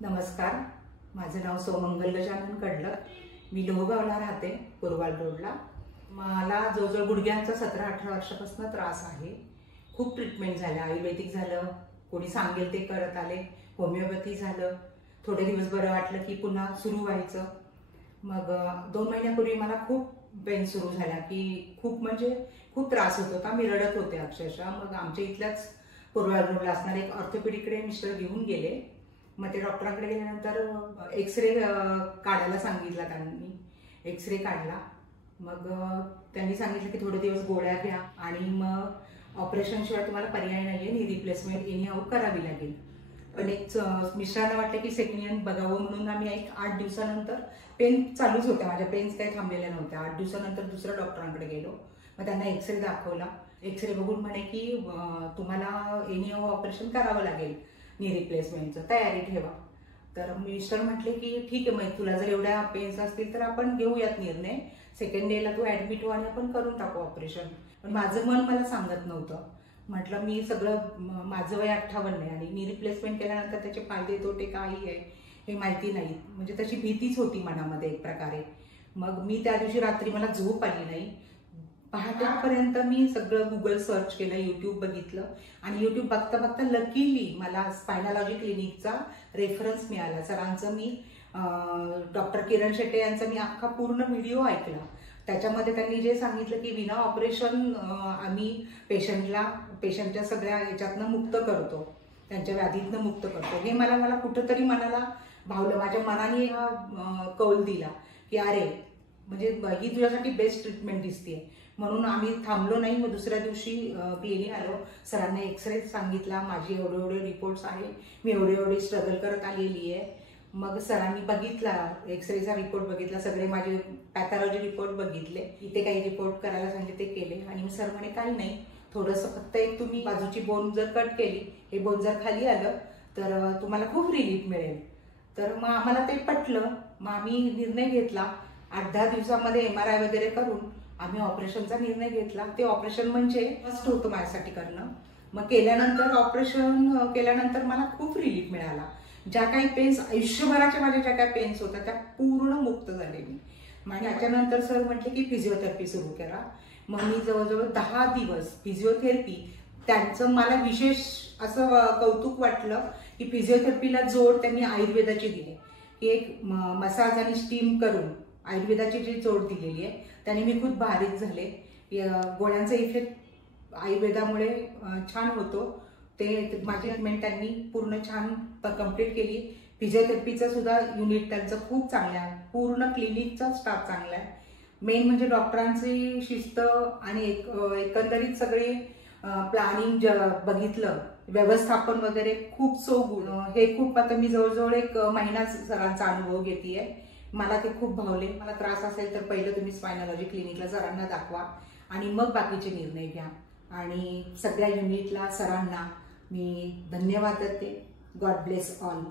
नमस्कार, माझं नाव सोमंगल गजानन कडलक. मी लोहगावला राहते, पुरवाल रोडला. मला जवळजवळ गुडघ्यांचा 17-18 वर्षापासून त्रास आहे. खूप ट्रीटमेंट झाल्या, आयुर्वेदिक झालं, कोणी सांगेल ते करत आले, होमिओपॅथी झालं. थोडे दिवस बरं वाटलं की पुन्हा सुरू व्हायचं. मग 2 महिन्यापूर्वी मला खूप पेन सुरू झाला की खूप त्रास होत होता. मी रडत होते अक्षरशः. मग आमच्या इथल्याच पुरवाल रोडला असणारे एक ऑर्थोपेडिकडे मिस्टर घेऊन गेले. मग ते डॉक्टरांकडे गेल्यानंतर एक्सरे काढायला सांगितला. त्यांनी एक्सरे काढला. मग त्यांनी सांगितलं की थोडे दिवस गोळ्या घ्या आणि मग ऑपरेशनशिवाय तुम्हाला पर्याय नाहीये, नी रिप्लेसमेंट एनी करावी लागेल. पण एक मिस्टरांना वाटलं की सेकंड हँड बघावं म्हणून आम्ही 8 दिवसानंतर, पेन चालूच होत्या माझ्या, पेन्स काही थांबलेल्या नव्हत्या. 8 दिवसानंतर दुसऱ्या डॉक्टरांकडे गेलो. मग त्यांना एक्सरे दाखवला. एक्सरे बघून म्हणे की तुम्हाला एनी ऑपरेशन करावं लागेल, नी रिप्लेसमेंटचं, तयारी ठेवा. तर मिस्टर म्हटले की ठीक आहे, मग तुला जर एवढ्या पेन्स असतील तर आपण घेऊयात निर्णय, सेकंड डेला तू ऍडमिट हो आणि आपण करून टाकू ऑपरेशन. पण माझं मन मला सांगत नव्हतं. म्हटलं मी माझं वय 58 आहे आणि नी रिप्लेसमेंट केल्यानंतर त्याचे फायदे तोटे काही आहे हे माहिती नाही. म्हणजे तशी भीतीच होती मनामध्ये एक प्रकारे. मग मी त्या दिवशी रात्री मला झोप आली नाही. पहाटेपर्यंत मी सगळं गुगल सर्च केलं, युट्यूब बघितलं आणि युट्यूब बघता बघता लकीली मला स्पायनॉलॉजी क्लिनिकचा रेफरन्स मिळाला. सरांचं मी डॉक्टर किरण शेट्टे यांचा मी अख्खा पूर्ण व्हिडिओ ऐकला. त्याच्यामध्ये त्यांनी जे सांगितलं की विना ऑपरेशन आम्ही पेशंटच्या सगळ्या याच्यातनं मुक्त करतो, त्यांच्या व्याधीतनं मुक्त करतो, हे मला कुठंतरी मनाला भावलं. माझ्या मनाने हा कौल दिला की अरे, म्हणजे ही तुझ्यासाठी बेस्ट ट्रीटमेंट दिसते. म्हणून आम्ही थांबलो नाही. मग दुसऱ्या दिवशी क्लिनिक आलो. सरांना एक्सरे सांगितला, माझे एवढे रिपोर्ट्स आहे, मी एवढे स्ट्रगल करत आलेली आहे. मग सरांनी बघितला, एक्सरेचा रिपोर्ट बघितला, सगळे माझे पॅथॉलॉजी रिपोर्ट बघितले. इथे काही रिपोर्ट करायला सांगितले ते केले. आणि सर म्हणे काही नाही, थोडंसं फक्त एक तुम्ही बाजूची बोन जर कट केली, हे बोन जर खाली आलं तर तुम्हाला खूप रिलीफ मिळेल. तर मग आम्हाला ते पटलं. मग आम्ही निर्णय घेतला. 8-10 दिवसामध्ये MRI वगैरे करून आम्ही ऑपरेशनचा निर्णय घेतला. ते ऑपरेशन म्हणजे मस्त होतं माझ्यासाठी करणं. मग ऑपरेशन केल्यानंतर मला खूप रिलीफ मिळाला. ज्या काही पेन्स, आयुष्यभराच्या माझ्या ज्या काही पेन्स होत्या त्या पूर्ण मुक्त झाले मी. आणि त्याच्यानंतर सर म्हटले की फिजिओथेरपी सुरू करा. मग मी जवळजवळ 10 दिवस फिजिओथेरपी, त्यांचं मला विशेष असं कौतुक वाटलं की फिजिओथेरपीला जोड त्यांनी आयुर्वेदाची दिली, की एक मसाज आणि स्टीम करून आयुर्वेदाची जी जोड दिलेली आहे त्याने मी खूप भारीक झाले. गोळ्यांचा इफेक्ट आयुर्वेदामुळे छान होतो. ते माझी ट्रीटमेंट त्यांनी पूर्ण छान कंप्लीट केली. फिजिओथेरपीचं सुद्धा युनिट त्यांचं खूप चांगलं आहे. पूर्ण क्लिनिकचा स्टाफ चांगला आहे. मेन म्हणजे डॉक्टरांची शिस्त आणि एकंदरीत सगळे प्लॅनिंग बघितलं, व्यवस्थापन वगैरे खूप गुण. हे खूप, आता मी जवळजवळ 1 महिना सरांचा अनुभव घेतेय. मला ते खूप भावले. मला त्रास असेल तर पहिलं तुम्ही स्पायनॉलॉजी क्लिनिकला सरांना दाखवा आणि मग बाकीचे निर्णय घ्या. आणि सगळ्या युनिटला, सरांना मी धन्यवाद देते. God bless all.